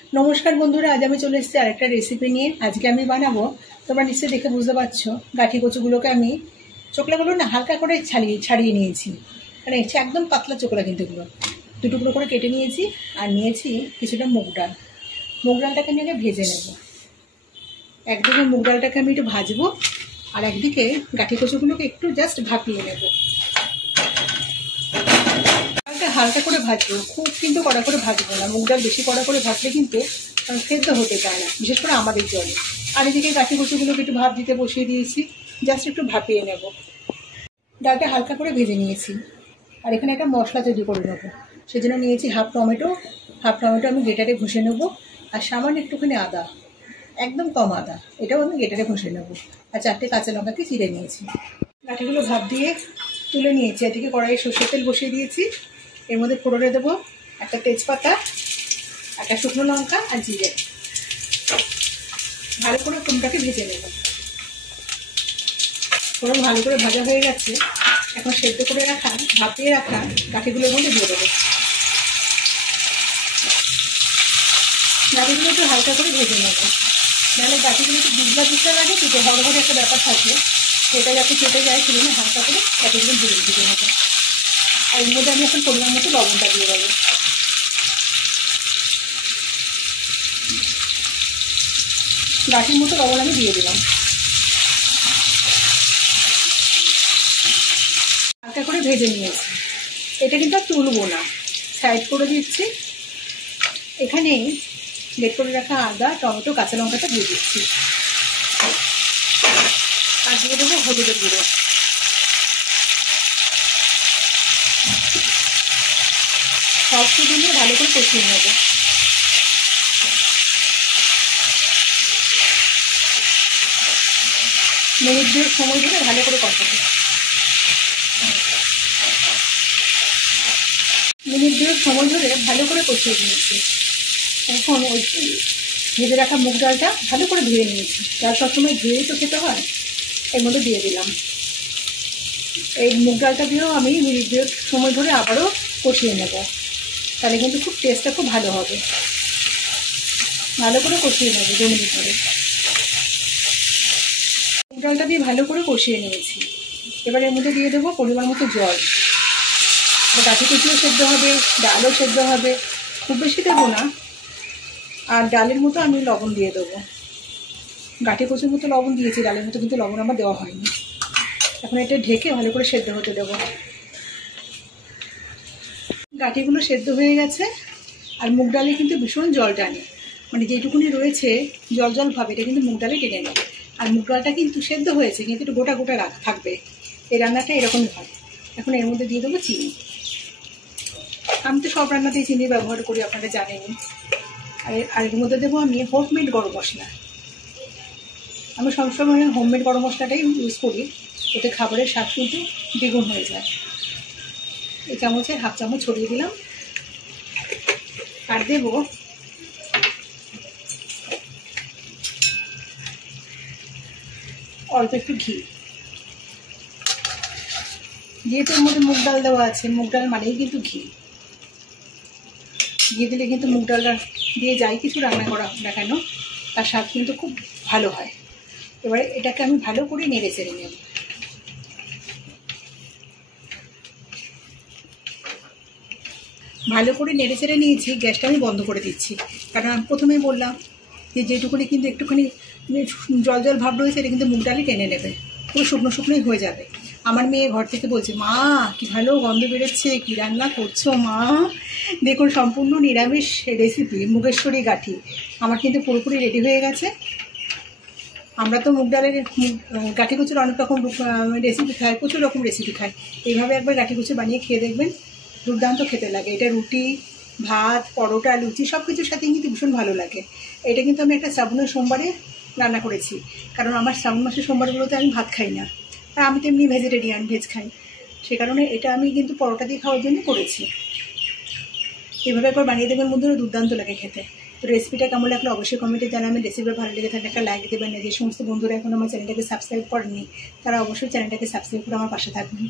नमस्कार बंधुरा आज আমি চলে এসেছি আরেকটা রেসিপি নিয়ে। আজকে আমি বানাবো, তোমরা নিশ্চয়ই দেখে বুঝতে পারছো, গাঠি কচুগুলোকে আমি চোকলাগুলো না হালকা করে ছাড়িয়ে নিয়েছি। মানে একদম পাতলা চোকলা, কিন্তু এগুলো দু টুকরো করে কেটে নিয়েছি। আর নিয়েছি কিছুটা মুগ ডাল। মুগ ডালটাকে আমি আগে ভেজে নেব। একদিকে মুগ ডালটাকে আমি একটু ভাজবো, আর একদিকে গাঠি কচুগুলোকে একটু জাস্ট ভাপিয়ে নেব। হালকা করে ভাজবো, খুব কিন্তু কড়া করে ভাজবো না। মুগ ডাল বেশি কড়া করে ভাজলে কিন্তু সেদ্ধ হতে চায় না, বিশেষ করে আমাদের জলে। আর এদিকে গাঠি কচুগুলোকে একটু ভাপ দিতে বসিয়ে দিয়েছি, জাস্ট একটু ভাপিয়ে নেব। ডালটা হালকা করে ভেজে নিয়েছি। আর এখানে একটা মশলা তৈরি করে নেবো, সেজন্য নিয়েছি হাফ টমেটো আমি গ্রেটারে ঘষে নেবো। আর সামান্য একটুখানি আদা, একদম কম আদা, এটাও আমি গ্রেটারে ঘষে নেবো। আর 4টে কাঁচা লঙ্কাকে চিড়ে নিয়েছি। গাঠিগুলো ভাপ দিয়ে তুলে নিয়েছি। এদিকে কড়াইয়ে সরষের তেল বসিয়ে দিয়েছি। এর মধ্যে ফোড়নে দেবো একটা তেজপাতা, একটা শুকনো লঙ্কা আর জিরে। ভালো করে ফোড়নটাকে ভেজে নেব। ফোড়ন ভালো করে ভাজা হয়ে গেছে। এখন সেদ্ধ করে রাখা, ভাপিয়ে রাখা গাঠিগুলোর মধ্যে দিয়ে দেবো। গাঠিগুলো একটু হালকা করে ভেজে নেব, নাহলে গাঠিগুলো একটু দুধলা লাগে, কিন্তু হড়বড়ে একটা ব্যাপার থাকে, সেটা যাতে কেটে যায় সেজন্য হালকা করে গাঠিগুলো ভেজে নেবো। আর এর মধ্যে আমি এখন পরিমাণ মতো লবণটা দিয়ে দেবো। গাঠির মতো লবণ আমি দিয়ে দিলাম। হালকা করে ভেজে নিয়েছি। এটা কিন্তু আর তুলবো না, সাইড করে দিচ্ছি। এখানে বের করে রাখা আদা, টমেটো, কাঁচা লঙ্কাটা দিয়ে দিচ্ছি। আর দিয়ে দেবো হলুদের গুঁড়ো। সব কিছু দিয়ে ভালো করে কষিয়ে নেব। মিনিট 2 সময় ধরে ভালো করে কষাবো। মিনিট 2 সময় ধরে ভালো করে কষিয়ে নিয়েছি। এখন ওই ভেজে রাখা মুগ ডালটা ভালো করে ধুয়ে নিয়েছি। ডাল সবসময় ধুয়েই তো খেতে হয়। এর মধ্যে দিয়ে দিলাম। এই মুগ ডালটা দিয়েও আমি মিনিট 2 সময় ধরে আবারও কষিয়ে নেব, তাহলে কিন্তু খুব টেস্টটা খুব ভালো হবে। ভালো করে কষিয়ে নেব 2 মিনিট ধরে। মুগ ডালটা দিয়ে ভালো করে কষিয়ে নিয়েছি। এবার এর মধ্যে দিয়ে দেবো পরিমাণ মতো জল। গাঠি কচুও সেদ্ধ হবে, ডালও সেদ্ধ হবে, খুব বেশি দেবো না। আর ডালের মতো আমি লবণ দিয়ে দেবো। গাঠি কচুর মতো লবণ দিয়েছি, ডালের মতো কিন্তু লবণ আমার দেওয়া হয়নি। এখন এটা ঢেকে ভালো করে সেদ্ধ হতে দেবো। গাঠিগুলো সেদ্ধ হয়ে গেছে। আর মুগ ডালে কিন্তু ভীষণ জল টানে, মানে যেটুকুনি রয়েছে জল জল ভাবে, এটা কিন্তু মুগ ডালে টেনে নেবে। আর মুগ ডালটা কিন্তু সেদ্ধ হয়েছে, কিন্তু একটু গোটা গোটা থাকবে। এই রান্নাটা এরকমই হয়। এখন এর মধ্যে দিয়ে দেবো চিনি। আমি তো সব রান্নাতেই চিনি ব্যবহার করি, আপনারা জানেনই। আর এর মধ্যে দেবো আমি হোমমেড গরম মশলা। আমি সবসময় হোমমেড গরম মশলাটাই ইউজ করি, ওতে খাবারের স্বাদ কিন্তু দ্বিগুণ হয়ে যায়। এই চামচের হাফ চামচ ছড়িয়ে দিলাম। আর দেবো অল্প একটু ঘি। যেহেতু এর মধ্যে মুগ ডাল দেওয়া আছে, মুগ ডাল মানেই কিন্তু ঘি। ঘি দিলে কিন্তু মুগ ডালটা দিয়ে যাই কিছু রান্না করা না কেন, তার স্বাদ কিন্তু খুব ভালো হয়। এবারে এটাকে আমি ভালো করে নেড়ে চেড়ে নেব। ভালো করে নেড়ে চেড়ে নিয়েছি। গ্যাসটা আমি বন্ধ করে দিচ্ছি, কারণ আমি প্রথমেই বললাম যে যেটুকুনি কিন্তু একটুখানি জল জল ভাব রয়েছে, এটা কিন্তু মুগ ডালই টেনে নেবে, পুরো শুকনো শুকনোই হয়ে যাবে। আমার মেয়ে ঘর থেকে বলছে, মা কি ভালো গন্ধ বেরোচ্ছে, কী রান্না করছো মা। দেখুন, সম্পূর্ণ নিরামিষ রেসিপি মুগেশ্বরী গাঠি আমার কিন্তু পুরোপুরি রেডি হয়ে গেছে। আমরা তো মুগ ডালের গাঠি কচুর অনেক রকম রেসিপি খাই, প্রচুর রকম রেসিপি খাই। এইভাবে একবার গাঠি কচু বানিয়ে খেয়ে দেখবেন, দুর্দান্ত খেতে লাগে। এটা রুটি, ভাত, পরোটা, লুচি সব কিছুর সাথে কিন্তু ভীষণ ভালো লাগে। এটা কিন্তু আমি একটা শ্রাবণের সোমবারে রান্না করেছি, কারণ আমার শ্রাবণ মাসের সোমবারগুলোতে আমি ভাত খাই না, আর আমি তো এমনি ভেজিটেরিয়ান, ভেজ খাই। সে কারণে এটা আমি কিন্তু পরোটা দিয়ে খাওয়ার জন্য করেছি। এভাবে একবার বানিয়ে দেবেন বন্ধুরা, দুর্দান্ত লাগে খেতে। তো রেসিপিটা কেমন লাগলো অবশ্যই কমেন্টে জানাবেন। রেসিপিটা ভালো লেগে থাকলে একটা লাইক দেবেন। যে সমস্ত বন্ধুরা এখন আমার চ্যানেলটাকে সাবস্ক্রাইব করেননি, তারা অবশ্যই চ্যানেলটাকে সাবস্ক্রাইব করে আমার পাশে থাকবেন।